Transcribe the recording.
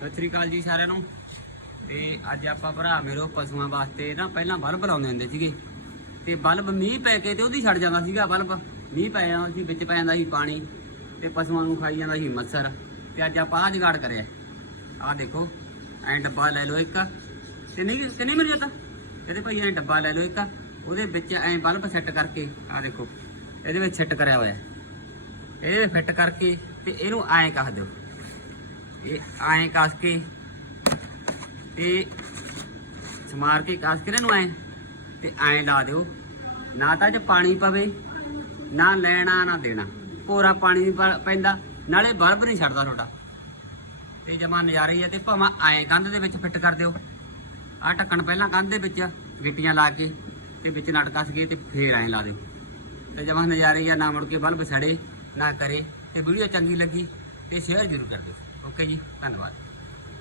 ਸਤਿ ਸ੍ਰੀ ਅਕਾਲ ਜੀ ਸਾਰਿਆਂ ਨੂੰ। ਤੇ ਅੱਜ ਆਪਾਂ ਭਰਾ ਮੇਰੇ ਪਸ਼ੂਆਂ ਵਾਸਤੇ ਨਾ ਪਹਿਲਾਂ ਬਲਬ ਲਾਉਂਦੇ ਹੁੰਦੇ ਸੀਗੇ। ਤੇ ਬਲਬ ਮੀਂਹ ਪੈ ਕੇ ਤੇ ਉਹਦੀ ਛੱਡ ਜਾਂਦਾ ਸੀਗਾ ਬਲਬ। ਮੀਂਹ ਪੈ ਜਾਂਦਾ ਸੀ, ਵਿੱਚ ਪੈ ਜਾਂਦਾ ਸੀ ਪਾਣੀ ਤੇ ਪਸ਼ੂਆਂ ਨੂੰ ਖਾਈ ਜਾਂਦਾ ਸੀ ਮੱਛਰ। ਤੇ ਅੱਜ ਆਪਾਂ ਆਹ ਜਗਾੜ ਕਰਿਆ। ਆਹ ਦੇਖੋ, ਐਂ ਡੱਬਾ ਲੈ ਲਓ ਇੱਕ। ਤੇ ਨਹੀਂ ਤੇ ਨਹੀਂ ਮਿਲ ਜਾਂਦਾ ਇਹਦੇ ਭਾਈ ਐਂ ਡੱਬਾ ਲੈ ਲਓ ਇੱਕ। ਉਹਦੇ ਵਿੱਚ ਐਂ ਬਲਬ ਸੈੱਟ ਕਰਕੇ, ਆਹ ਦੇਖੋ, ਇਹਦੇ ਵਿੱਚ ਸੈੱਟ ਕਰਿਆ ਹੋਇਆ। ਹੈ। ਇਹ ਫਿੱਟ ਕਰਕੇ ਤੇ ਇਹਨੂੰ ਐਂ ਕੱਸ ਦਿਓ। ਇਹ ਐਂ ਕੱਸ ਕੇ ਤੇ ਸਮਾਰ ਕੇ ਕੱਸ ਕੇ ਨਾ ਇਹਨੂੰ ਐਂ ਤੇ ਐਂ ਲਾ ਦਿਓ। ਨਾ ਤਾਂ ਚ ਪਾਣੀ ਪਵੇ, ਨਾ ਲੈਣਾ, ਨਾ ਦੇਣਾ। ਕੋਰਾ ਪਾਣੀ ਨਹੀਂ ਪੈਂਦਾ, ਨਾਲੇ ਬਲਬ ਨਹੀਂ ਛੱਡਦਾ ਤੁਹਾਡਾ। ਤੇ ਜਮਾ ਨਜ਼ਾਰਾ ਹੀ ਆ, ਤੇ ਭਾਵੇਂ ਐਂ ਕੰਧ ਦੇ ਵਿੱਚ ਫਿੱਟ ਕਰ ਦਿਓ। ਆ ਢੱਕਣ ਪਹਿਲਾਂ ਕੰਧ ਦੇ ਵਿੱਚ ਗਿੱਟੀਆਂ ਲਾ ਕੇ, ਤੇ ਵਿੱਚ ਨਟ ਕੱਸ ਕੇ ਤੇ ਫੇਰ ਐਂ ਲਾ ਦਿਓ ਤੇ ਜਮਾ ਨਜ਼ਾਰੇ ਹੀ ਆ, ਨਾ ਮੁੜ ਕੇ ਬਲਬ ਛੜੇ ਨਾ ਕਰੇ, ਤੇ ਵੀਡੀਓ ਚੰਗੀ ਲੱਗੀ, ਤੇ ਸ਼ੇਅਰ ਜ਼ਰੂਰ ਕਰ ਦਿਓ। ਓਕੇ ਜੀ ਧੰਨਵਾਦ